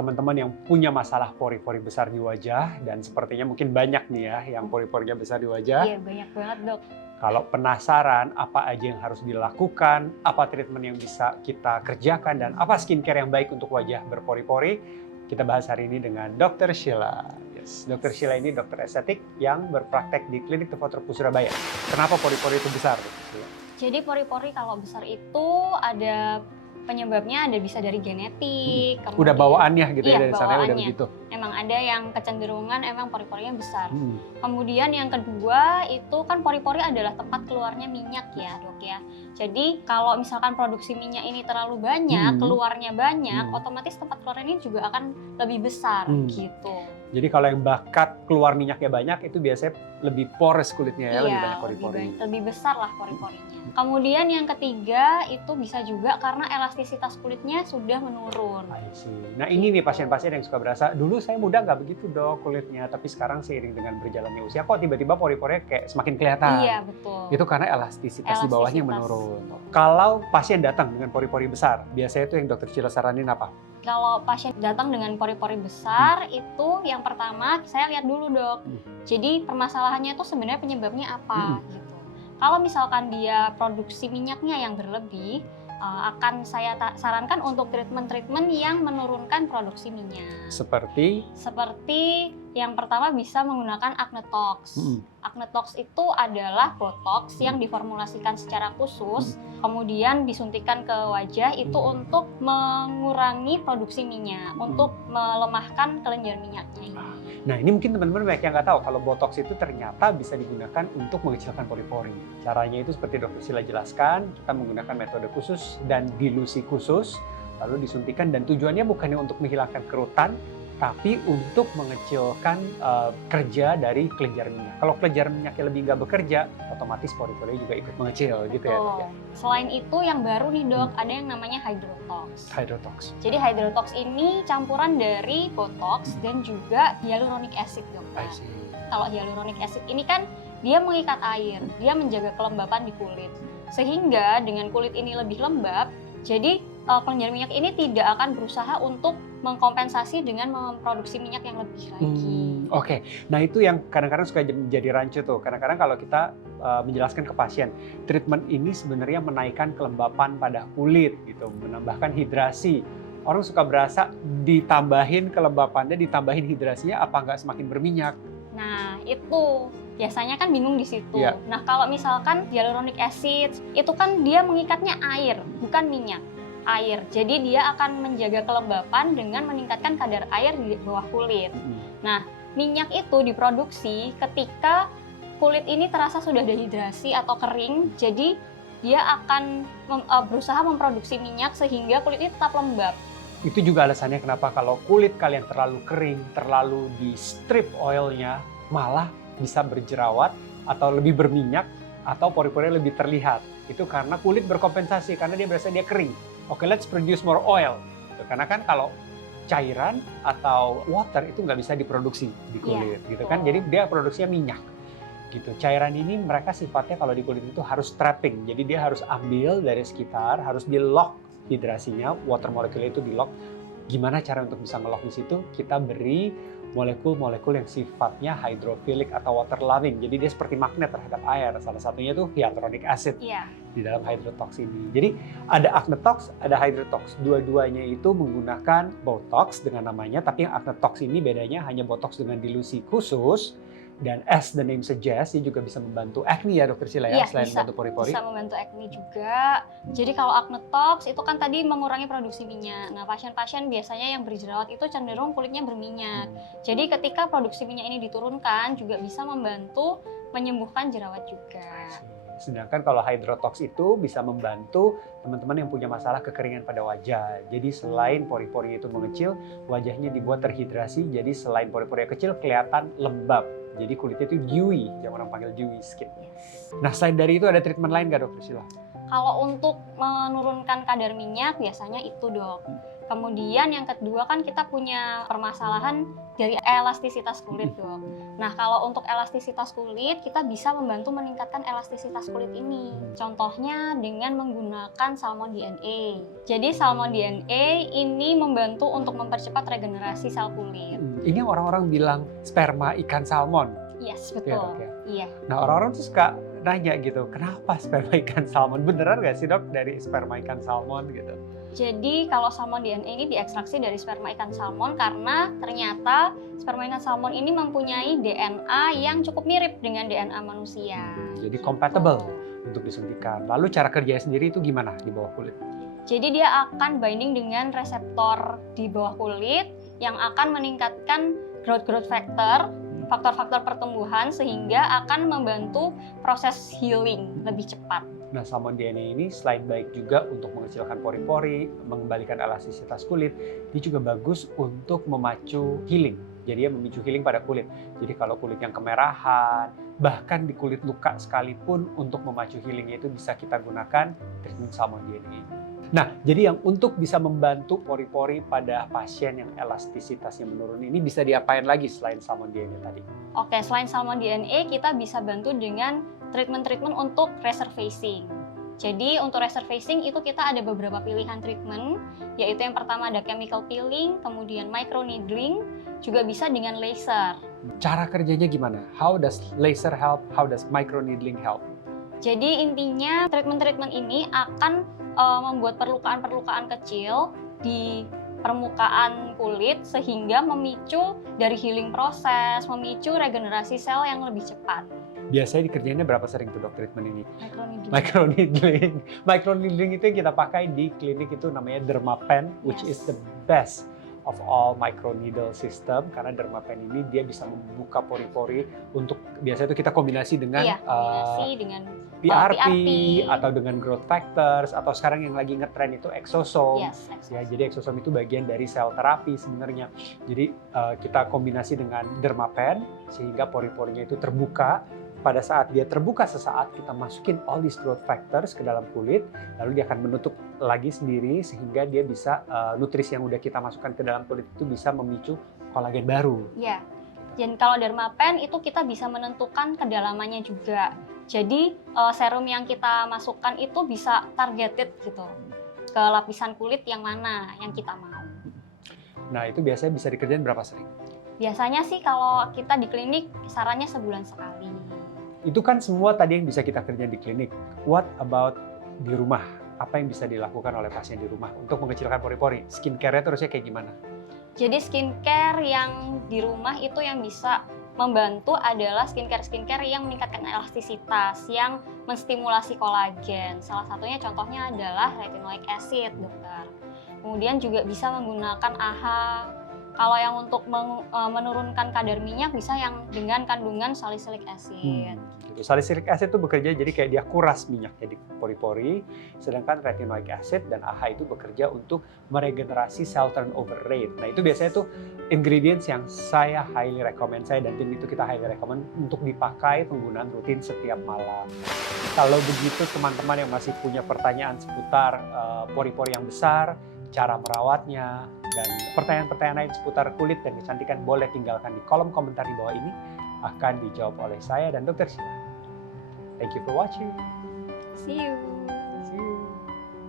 teman-teman yang punya masalah pori-pori besar di wajah, dan sepertinya mungkin banyak nih ya yang pori-porinya besar di wajah. Iya, banyak banget dok. Kalau penasaran apa aja yang harus dilakukan, apa treatment yang bisa kita kerjakan, dan apa skincare yang baik untuk wajah berpori-pori, kita bahas hari ini dengan Dr. Sheila. Yes, Dr. Sheila ini dokter estetik yang berpraktek di Klinik Tefotropu Surabaya. Kenapa pori-pori itu besar, Dr. Sheila? Jadi pori-pori kalau besar itu ada penyebabnya, ada bisa dari genetik. Udah bawaannya gitu ya, iya, dari sana udah bawaannya. begitu. Emang ada yang kecenderungan emang pori-porinya besar. Kemudian yang kedua itu kan pori-pori adalah tempat keluarnya minyak ya dok ya. Jadi kalau misalkan produksi minyak ini terlalu banyak, keluarnya banyak, otomatis tempat keluarnya ini juga akan lebih besar gitu. Jadi kalau yang bakat keluar minyaknya banyak itu biasanya lebih porous kulitnya ya, Iya, lebih banyak pori-pori. Lebih besar lah pori-porinya. Kemudian yang ketiga itu bisa juga karena elastisitas kulitnya sudah menurun. Nah ini nih pasien-pasien yang suka berasa, dulu saya muda nggak begitu dok kulitnya, tapi sekarang seiring dengan berjalannya usia kok tiba-tiba pori-porinya kayak semakin kelihatan. Iya betul. Itu karena elastisitas di bawahnya menurun. Kalau pasien datang dengan pori-pori besar, biasanya itu yang dokter Sheila saranin apa? Kalau pasien datang dengan pori-pori besar, itu yang pertama saya lihat dulu dok. Jadi permasalahannya itu sebenarnya penyebabnya apa gitu. Kalau misalkan dia produksi minyaknya yang berlebih, akan saya sarankan untuk treatment-treatment yang menurunkan produksi minyak. Seperti yang pertama bisa menggunakan Acnetox. Acnetox itu adalah botox yang diformulasikan secara khusus, kemudian disuntikan ke wajah itu untuk mengurangi produksi minyak, untuk melemahkan kelenjar minyaknya ini. Nah ini mungkin teman-teman banyak yang nggak tahu kalau botox itu ternyata bisa digunakan untuk mengecilkan pori-pori. Caranya itu seperti dokter Sheila jelaskan, kita menggunakan metode khusus dan dilusi khusus, lalu disuntikan, dan tujuannya bukannya untuk menghilangkan kerutan, tapi untuk mengecilkan kerja dari kelenjar minyak. Kalau kelenjar minyaknya lebih nggak bekerja, otomatis pori-pori juga ikut mengecil. Gitu ya, dok, ya. Selain itu yang baru nih dok, ada yang namanya Hydrotox. Hydrotox. Jadi Hydrotox ini campuran dari botox dan juga hyaluronic acid dok. Kalau hyaluronic acid ini kan dia mengikat air, dia menjaga kelembapan di kulit. Sehingga dengan kulit ini lebih lembab, jadi kelenjar minyak ini tidak akan berusaha untuk mengkompensasi dengan memproduksi minyak yang lebih lagi. Oke. Nah itu yang kadang-kadang suka jadi rancu tuh. Kadang-kadang kalau kita menjelaskan ke pasien, treatment ini sebenarnya menaikkan kelembapan pada kulit gitu, menambahkan hidrasi. Orang suka berasa ditambahin kelembapannya, ditambahin hidrasinya, apa nggak semakin berminyak? Nah itu biasanya kan bingung di situ. Nah kalau misalkan hyaluronic acid itu kan dia mengikatnya air, bukan minyak. Air, jadi dia akan menjaga kelembapan dengan meningkatkan kadar air di bawah kulit. Nah, minyak itu diproduksi ketika kulit ini terasa sudah dehidrasi atau kering, jadi dia akan berusaha memproduksi minyak sehingga kulit ini tetap lembab. Itu juga alasannya kenapa kalau kulit kalian terlalu kering, terlalu di strip oilnya, malah bisa berjerawat atau lebih berminyak atau pori-pori lebih terlihat. Itu karena kulit berkompensasi, karena dia berasa dia kering. Oke, let's produce more oil. Karena kan kalau cairan atau water itu nggak bisa diproduksi di kulit, gitu kan? Jadi dia produksinya minyak, gitu. Cairan ini mereka sifatnya kalau di kulit itu harus trapping. Jadi dia harus ambil dari sekitar, harus di lock hidrasinya, water molekulnya itu di lock. Gimana cara untuk bisa nge-lock di situ? Kita beri molekul-molekul yang sifatnya hydrophilic atau water loving. Jadi dia seperti magnet terhadap air. Salah satunya itu hyaluronic acid di dalam Hydrotox ini. Jadi ada Acnetox, ada Hydrotox. Dua-duanya itu menggunakan botox dengan namanya, tapi yang Acnetox ini bedanya hanya botox dengan dilusi khusus. Dan as the name suggests, dia juga bisa membantu acne ya dokter Sheila ya, selain membantu pori-pori. Bisa membantu acne juga. Jadi kalau Acnetox itu kan tadi mengurangi produksi minyak. Nah pasien-pasien biasanya yang berjerawat itu cenderung kulitnya berminyak. Jadi ketika produksi minyak ini diturunkan juga bisa membantu menyembuhkan jerawat juga. Sedangkan kalau Hydrotox itu bisa membantu teman-teman yang punya masalah kekeringan pada wajah. Jadi selain pori-pori itu mengecil, wajahnya dibuat terhidrasi. Jadi selain pori-pori yang kecil kelihatan lembab. Jadi kulitnya itu dewy, yang orang panggil dewy skin. Nah selain dari itu ada treatment lain nggak dokter Sheila? Kalau untuk menurunkan kadar minyak biasanya itu dok. Kemudian yang kedua kan kita punya permasalahan dari elastisitas kulit dong. Nah kalau untuk elastisitas kulit kita bisa membantu meningkatkan elastisitas kulit ini. Contohnya dengan menggunakan salmon DNA. Jadi salmon DNA ini membantu untuk mempercepat regenerasi sel kulit. Ini orang-orang bilang sperma ikan salmon. Yes, Ya, betul. Dok, ya? Iya. Nah orang-orang tuh suka nanya gitu, kenapa sperma ikan salmon? Beneran nggak sih dok dari sperma ikan salmon gitu? Jadi kalau salmon DNA ini diekstraksi dari sperma ikan salmon karena ternyata sperma ikan salmon ini mempunyai DNA yang cukup mirip dengan DNA manusia. Jadi compatible untuk disuntikan. Lalu cara kerjanya sendiri itu gimana di bawah kulit? Jadi dia akan binding dengan reseptor di bawah kulit yang akan meningkatkan growth factor, faktor-faktor pertumbuhan sehingga akan membantu proses healing lebih cepat. Nah, salmon DNA ini selain baik juga untuk mengecilkan pori-pori, mengembalikan elastisitas kulit, dia juga bagus untuk memacu healing. Jadi dia memicu healing pada kulit. Jadi kalau kulit yang kemerahan, bahkan di kulit luka sekalipun untuk memacu healingnya itu bisa kita gunakan treatment salmon DNA. Nah, jadi yang untuk bisa membantu pori-pori pada pasien yang elastisitasnya menurun ini bisa diapain lagi selain salmon DNA tadi? Oke, selain salmon DNA kita bisa bantu dengan treatment-treatment untuk resurfacing. Jadi untuk resurfacing itu kita ada beberapa pilihan treatment, yaitu yang pertama ada chemical peeling, kemudian microneedling, juga bisa dengan laser. Cara kerjanya gimana? How does laser help? How does microneedling help? Jadi intinya treatment-treatment ini akan membuat perlukaan-perlukaan kecil di permukaan kulit sehingga memicu dari healing proses, memicu regenerasi sel yang lebih cepat. Biasanya dikerjainnya berapa sering tuh dok treatment ini? Microneedling. Microneedling. Microneedling itu yang kita pakai di klinik itu namanya Dermapen, which is the best of all microneedle system karena Dermapen ini dia bisa membuka pori-pori untuk biasanya itu kita kombinasi dengan kombinasi dengan PRP atau dengan growth factors atau sekarang yang lagi ngetren itu exosome. Yes, Ya, jadi exosome itu bagian dari sel terapi sebenarnya. Jadi kita kombinasi dengan Dermapen sehingga pori-porinya itu terbuka. Pada saat dia terbuka sesaat, kita masukin all these growth factors ke dalam kulit, lalu dia akan menutup lagi sendiri sehingga dia bisa nutrisi yang udah kita masukkan ke dalam kulit itu bisa memicu kolagen baru. Ya. Dan kalau Dermapen itu kita bisa menentukan kedalamannya juga. Jadi serum yang kita masukkan itu bisa targeted gitu ke lapisan kulit yang mana yang kita mau. Nah itu biasanya bisa dikerjain berapa sering? Biasanya sih kalau kita di klinik sarannya sebulan sekali. Itu kan semua tadi yang bisa kita kerjain di klinik. What about di rumah? Apa yang bisa dilakukan oleh pasien di rumah untuk mengecilkan pori-pori? Skincare-nya terusnya kayak gimana? Jadi skincare yang di rumah itu yang bisa membantu adalah skincare yang meningkatkan elastisitas, yang menstimulasi kolagen. Salah satunya contohnya adalah retinoic acid, dokter. Kemudian juga bisa menggunakan AHA. Kalau yang untuk menurunkan kadar minyak bisa yang dengan kandungan salicylic acid. Salicylic acid itu bekerja jadi kayak dia kuras minyaknya di pori-pori, sedangkan retinoic acid dan AHA itu bekerja untuk meregenerasi cell turnover rate. Nah itu biasanya tuh ingredients yang saya highly recommend, saya dan tim itu kita highly recommend untuk dipakai penggunaan rutin setiap malam. Kalau begitu teman-teman yang masih punya pertanyaan seputar pori-pori yang besar, cara merawatnya, dan pertanyaan-pertanyaan lain seputar kulit dan kecantikan boleh tinggalkan di kolom komentar di bawah ini, akan dijawab oleh saya dan Dr. Sheila. Thank you for watching. See you.